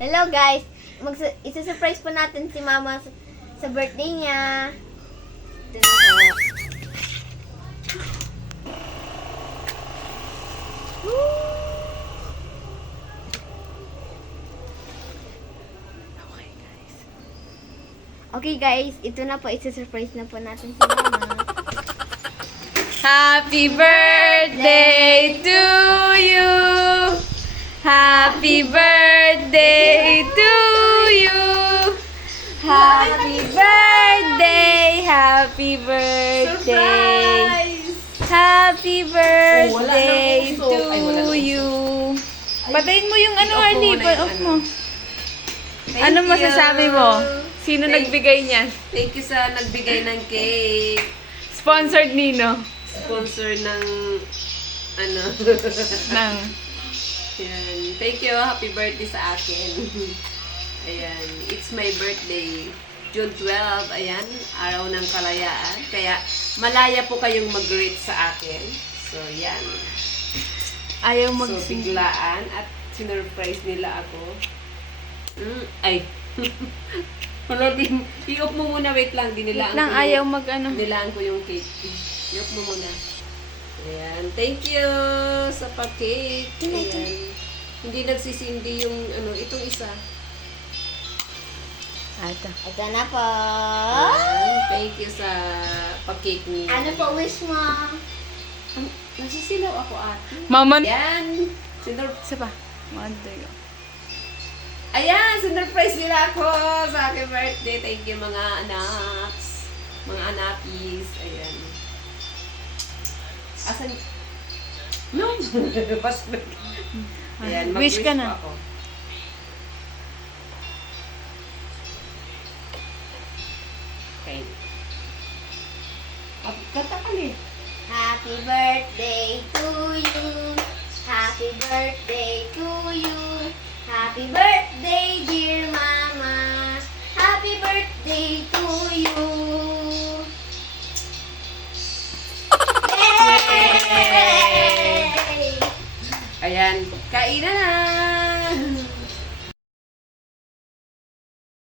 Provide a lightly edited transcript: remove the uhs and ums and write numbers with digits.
Hello guys, isusurprise po natin si Mama sa birthday niya. Ito na po. Okay guys, ito na po, isusurprise na po natin si Mama. Happy birthday to you. Happy birthday to you. Happy birthday. Happy birthday. Happy birthday to you. Patayin mo yung ano, Arlie. Off mo. Ano masasabi mo? Sino nagbigay niyan? Thank you sa nagbigay ng cake. Sponsored Nino. Sponsor ng ano. Nang Ayan. Thank you. Happy birthday sa akin. Ayan. It's my birthday. June 12. Ayan. Araw ng kalayaan. Kaya malaya po kayong mag-greet sa akin. So, yan. ayaw So, biglaan at sinurprise nila ako. Ay. Wala din. I-off mo muna. Wait lang. Dinilaan lang, ko ayaw yung, mag-ano. Nilaan ko yung cake. I-off mo muna. Ayan. Thank you sa pa-cake. Ayan. Hindi nagsisindi yung ano, itong isa. Ito. Ito na po. Ayan. Thank you sa pa-cake niya. Ano po wish mo? Nasisilaw ako ate. Mama. Ayan. Isa pa. Mother. Ayan, sinurprise nila ako sa aking birthday. Thank you mga anaks. Mga anakis. Ayan. Asan? No. Ayan, Wish ka na. pa ako. Okay. Kanta ka ni. Happy birthday to you. Happy birthday to you. Happy birthday, dear Mama. Happy birthday to you. Yay! Ayan, kainan na!